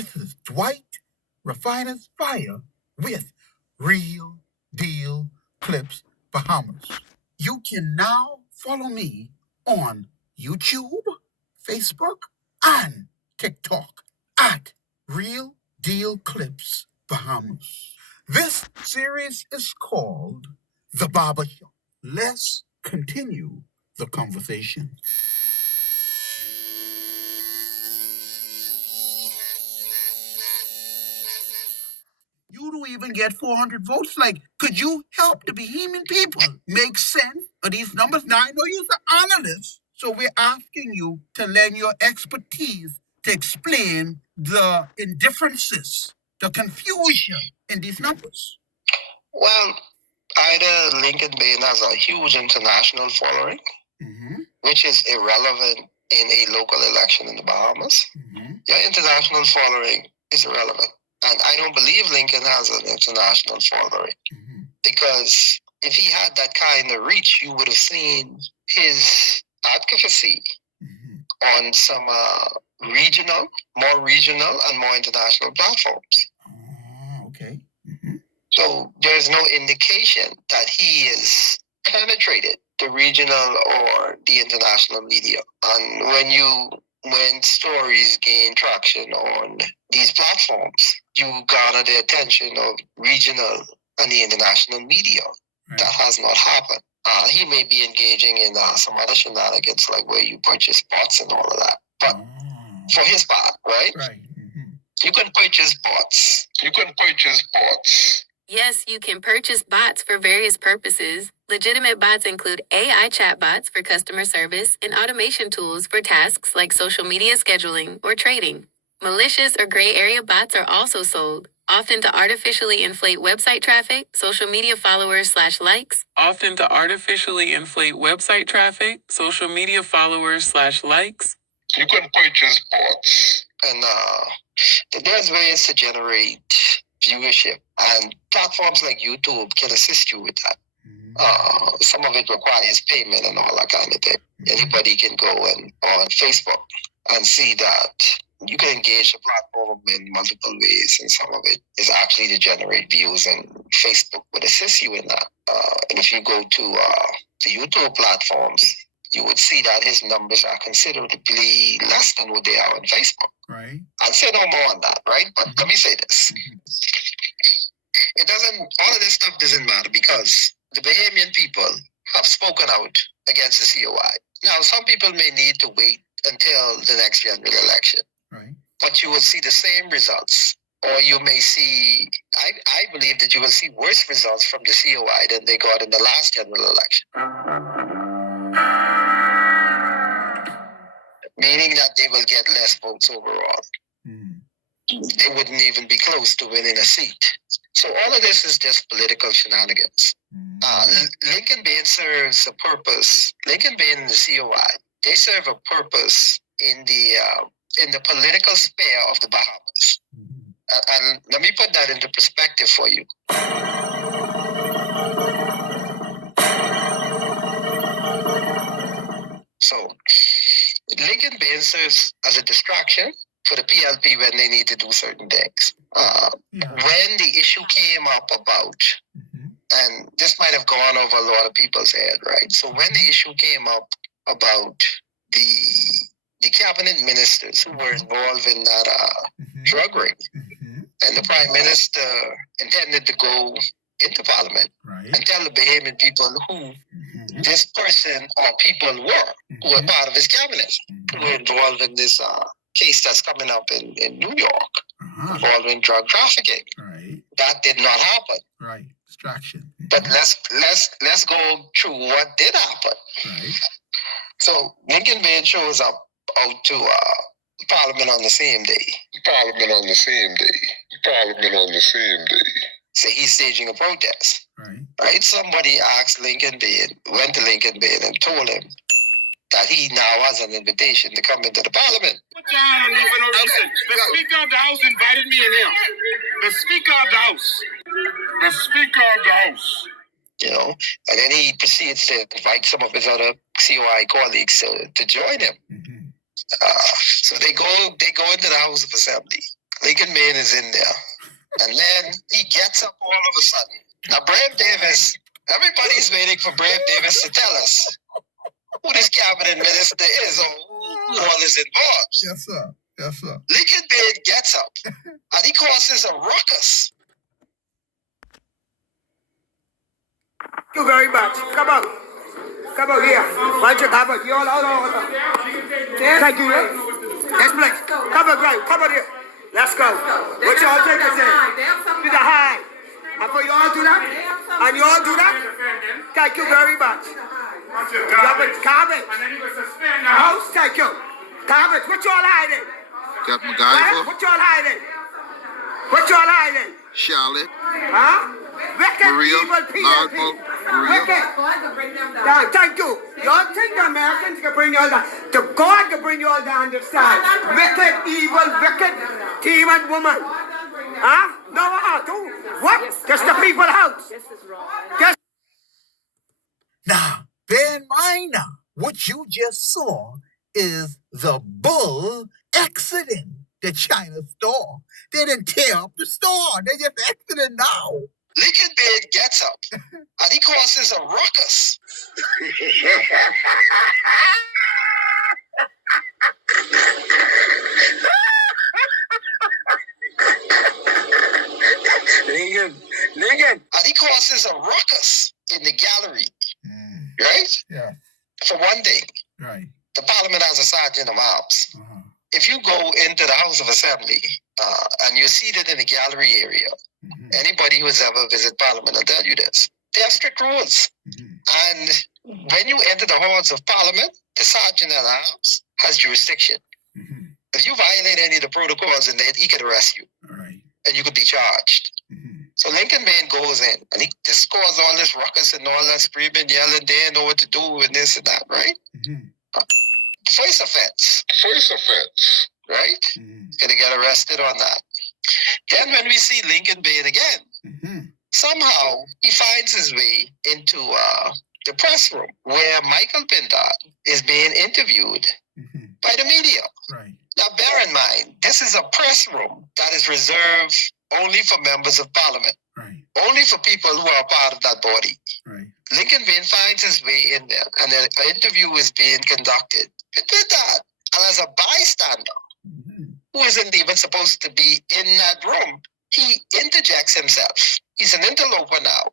This is Dwight Refiner's Fire with Real Deal Clips Bahamas. You can now follow me on YouTube, Facebook, and TikTok at Real Deal Clips Bahamas. This series is called The Barber Show. Let's continue the conversation. You don't even get 400 votes. Like, could you help the Bahamian people make sense of these numbers? Now, I know you're an analyst, so we're asking you to lend your expertise to explain the indifferences, the confusion in these numbers. Well, either Lincoln Bain has a huge international following, which is irrelevant in a local election in the Bahamas. Your international following is irrelevant. And I don't believe Lincoln has an international following because if he had that kind of reach, you would have seen his advocacy on some more regional and more international platforms. Okay. So there's no indication that he is penetrated the regional or the international media. And when stories gain traction on these platforms, you garner the attention of regional and the international media. Right. That has not happened. He may be engaging in some other shenanigans, like where you purchase bots and all of that. But for his part, right? Right. You can purchase bots. Yes, you can purchase bots for various purposes. Legitimate bots include AI chatbots for customer service and automation tools for tasks like social media scheduling or trading. Malicious or gray area bots are also sold, often to artificially inflate website traffic, social media followers / likes. You can purchase bots. And there's ways to generate viewership, and platforms like YouTube can assist you with that. Some of it requires payment and all that kind of thing. Anybody can go on Facebook and see that you can engage the platform in multiple ways, and some of it is actually to generate views, and Facebook would assist you in that. And if you go to the YouTube platforms, you would see that his numbers are considerably less than what they are on Facebook. Right. I'll say no more on that, right? But let me say this. All of this stuff doesn't matter because the Bahamian people have spoken out against the COI. Now, some people may need to wait until the next general election. Right. But you will see the same results. Or you may see, I believe that you will see worse results from the COI than they got in the last general election. Meaning that they will get less votes overall. They wouldn't even be close to winning a seat. So all of this is just political shenanigans. Lincoln Bain serves a purpose. Lincoln Bain and the COI, they serve a purpose in the political sphere of the Bahamas. And let me put that into perspective for you. So Lincoln Bain serves as a distraction for the PLP when they need to do certain things. When the issue came up about, and this might have gone over a lot of people's head, right? So when the issue came up about the cabinet ministers who were involved in that drug ring, and the prime minister intended to go into parliament and tell the Bahamian people who this person or people who were part of his cabinet, who were involved in this case that's coming up in New York involving drug trafficking. Right. That did not happen. Right. Distraction. But let's go through what did happen. Right. So Lincoln Bain shows up out to Parliament on the same day. So he's staging a protest. Right. Somebody went to Lincoln Bain and told him that he now has an invitation to come into the Parliament. Listen, the Speaker of the House invited me in here. The Speaker of the House. You know, and then he proceeds to invite some of his other COI colleagues to join him. So they go into the House of Assembly, Lincoln Maine is in there. And then he gets up all of a sudden. Now, Brave Davis, everybody's waiting for Brave Davis to tell us who this cabinet minister is or who all is involved. Yes, sir. Yes, sir. Lincoln Maine gets up and he causes a ruckus. Thank you very much. Come on. Come on here. Why don't you come on? You all out. Thank you. Yes, please. Come on, right. Come on here. Let's go. What y'all take us in? To the high. And for you all do that? And you all do that? Thank you very much. Garbage. House, thank you. Garbage. What y'all hiding? Captain MacGyver. What y'all hiding? What y'all hiding? Charlotte. Huh? Wicked Maria. evil people. Loudmouth. Maria. Wicked. Thank you. Y'all think the Americans can bring you all down? The God can bring you all down this time. Wicked, evil, wicked team and woman. Huh? No, what? That's the people's house. That's Now, bear in mind now, what you just saw is the bull exiting the China store. They didn't tear up the store. They just exited now. Lincoln Maine gets up and he causes a ruckus. Lincoln. And he causes a ruckus in the gallery. Right? Yeah. For one thing, Right. the parliament has a sergeant of arms. Uh-huh. If you go into the House of Assembly and you're seated in the gallery area, anybody who has ever visited Parliament will tell you this. There are strict rules. And when you enter the halls of Parliament, the sergeant at arms has jurisdiction. If you violate any of the protocols in there, he can arrest you. Right. And you could be charged. So Lincoln Maine goes in and he just causes all this ruckus and all that screaming, yelling, they didn't know what to do and this and that, right? First offense. Right? Gonna get arrested on that. Then when we see Lincoln Maine again, somehow he finds his way into the press room where Michael Pindar is being interviewed by the media. Right. Now bear in mind, this is a press room that is reserved only for members of Parliament. Right. Only for people who are part of that body. Right. Lincoln Maine finds his way in there and an interview is being conducted. With that, and as a bystander, who isn't even supposed to be in that room, he interjects himself. He's an interloper now.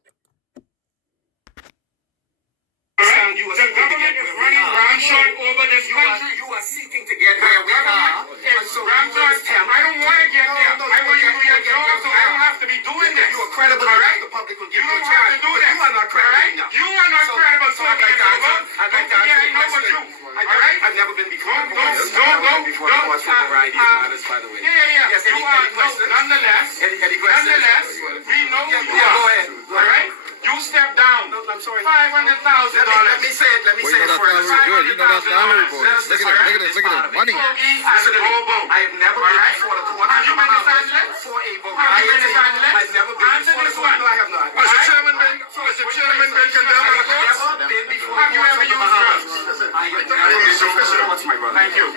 You the government is running ramshot over this country. you are seeking to get where we are. So ramshot, I don't want to get there. I want you to do your job, so I don't have to be doing this. You are credible. All right? The public will You give you a don't have chance. to do that. You are not credible. All right? enough. You are not credible, so I'd like to answer. Don't forget, I know what you. All right? I've never been before the Don't courts. I've never been before the courts for a variety of matters, by the way. Yeah. Yes, You any are, questions? nonetheless, Any questions? we know who you Yeah, are. go ahead. All right? You step down. No, I'm sorry. $500,000. Let me say it. Let me Well, say you it know for that salary good. You know that salary, boy. Listen, Look at it. Money. Listen to me. I have never been before the court. Have you been to Sandland? For a Have you been to variety. Sandland? I've never been Answer before the this court. one. No, I have not. Has the chairman been condemned by the courts? I've never been before Have the you courts ever of the used Bahamas. drugs? Listen, I have never been before the courts, my brother. Thank you.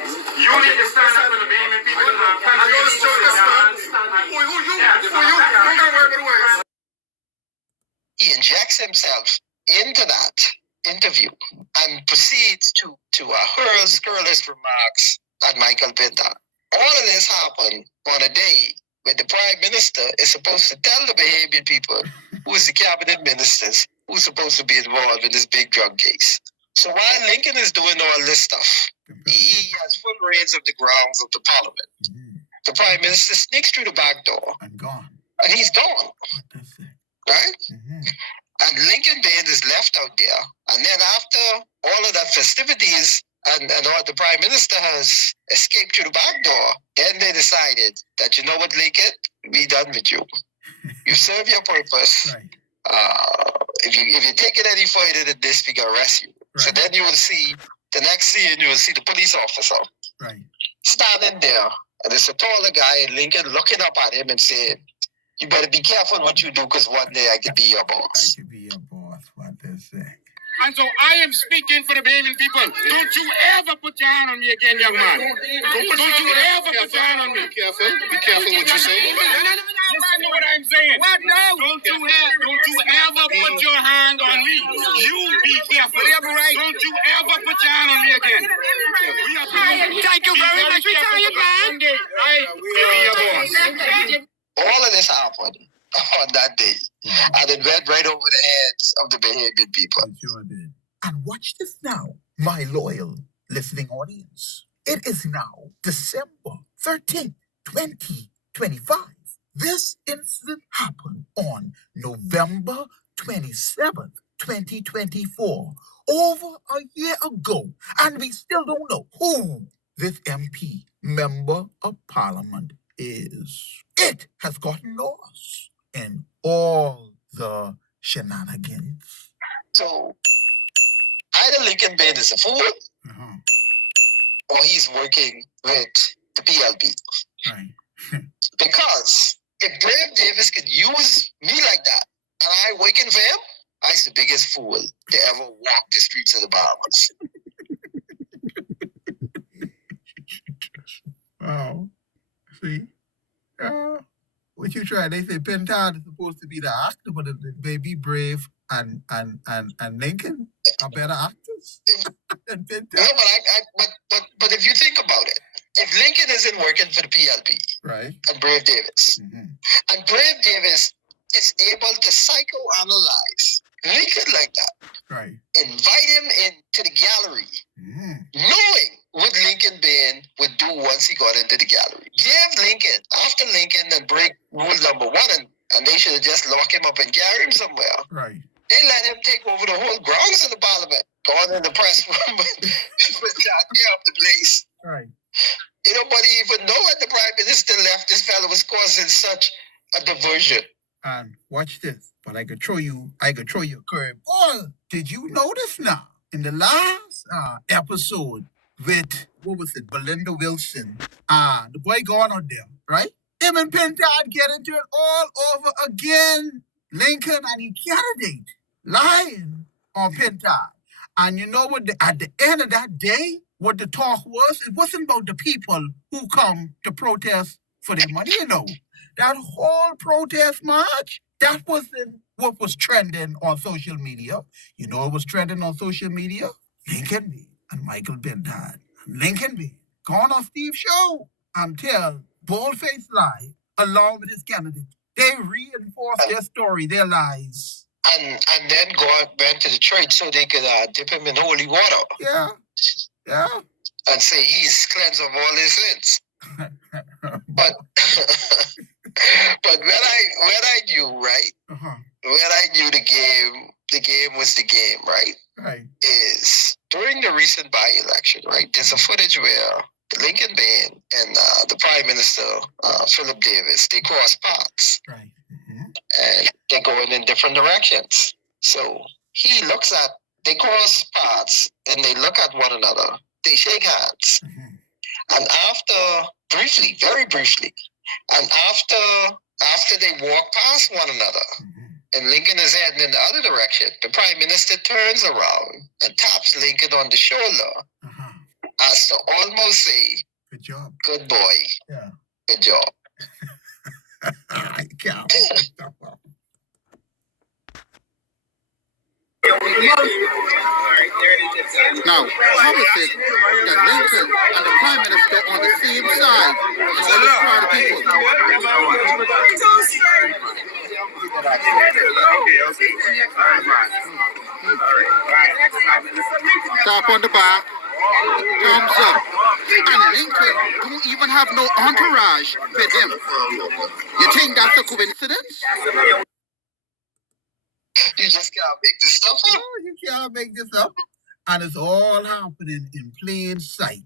You need to stand up for the Bahamian people in our country. I know this joke is fun. Who you? Don't get away with the words. He injects himself into that interview and proceeds to hurl scurrilous remarks at Michael Pindar. All of this happened on a day when the Prime Minister is supposed to tell the Bahamian people who is the cabinet ministers who's supposed to be involved in this big drug case. So while Lincoln is doing all this stuff, he has full reins of the grounds of the Parliament. The Prime Minister sneaks through the back door. I'm gone. And he's gone. That's it. Right? And Lincoln Maine is left out there. And then after all of that festivities and all the Prime Minister has escaped through the back door, then they decided that, you know what, Lincoln, we done with you. You serve your purpose. Right. If you take it any further than this, we can arrest you. Right. So then you will see, the next scene, you will see the police officer Right. standing there. And there's a taller guy, and Lincoln looking up at him and saying, you better be careful what you do, because one day I could be your I boss. could be your boss. What is it? And so I am speaking for the Bahamian people. Don't you ever put your hand on me again, young man. Don't you ever put your hand on me. Be careful. Be careful what you say. I know what I'm saying. What now? Don't you ever put your hand on me. You be careful. Don't you ever put your hand on me again. Thank you very much, retired man. All of this happened on that day. And it went right over the heads of the Bahamian people. It sure did. And watch this now, my loyal listening audience. It is now December 13th, 2025. This incident happened on November 27th, 2024, over a year ago, and we still don't know who this MP, Member of Parliament, is. It has gotten lost in all the shenanigans. So, either Lincoln Bain is a fool, or he's working with the PLP. Right. Because if Brave Davis could use me like that, and I working for him, I's the biggest fool to ever walk the streets of the Bahamas. Wow. See? What you try? They say Pentad is supposed to be the actor, but Baby Brave and Lincoln are better actors than Pentad. No, but if you think about it, if Lincoln isn't working for the PLP, right, and Brave Davis, and Brave Davis is able to psychoanalyze Lincoln like that, right, invite him into the gallery, knowing what Lincoln Bain would do once he got into the gallery. Give Lincoln, after Lincoln, then break rule number 1, and they should have just locked him up and carried him somewhere. Right. They let him take over the whole grounds of the parliament, going in the press room, tear up the place. Right. Nobody even know when the prime minister left. This fellow was causing such a diversion. And watch this. But I could throw you a curve. Oh, did you notice now? In the last episode with, what was it, Belinda Wilson, the boy gone out there, right? Him and Pentad get into it all over again. Lincoln and the candidate lying on Pentad. And you know what? At the end of that day, what the talk was, it wasn't about the people who come to protest for their money, That whole protest march, that wasn't what was trending on social media. You know what was trending on social media? Lincoln B. and Michael Pentad. Lincoln B. gone on Steve's show and tell bold-faced lie along with his candidate. They reinforced their story, their lies. And then went to the church so they could dip him in holy water. Yeah. And say he's cleansed of all his sins. But when I knew, right? When I knew the game was the game, right? Right. Is during the recent by-election, right? There's a footage where Lincoln Bain and the Prime Minister, Philip Davis, they cross paths. Right. And they're going in different directions. So they cross paths and they look at one another. They shake hands. And briefly, very briefly, and after they walk past one another, and Lincoln is heading in the other direction, the Prime Minister turns around and taps Lincoln on the shoulder as to almost say, "Good job. Good boy. Yeah. Good job." I can't. Now, how is it that Lincoln and the Prime Minister on the same side and all the crowd of people? Tap on the back, thumbs up, and Lincoln don't even have no entourage with him. You think that's a coincidence? You just can't make this stuff up. No, you can't make this up. And it's all happening in plain sight.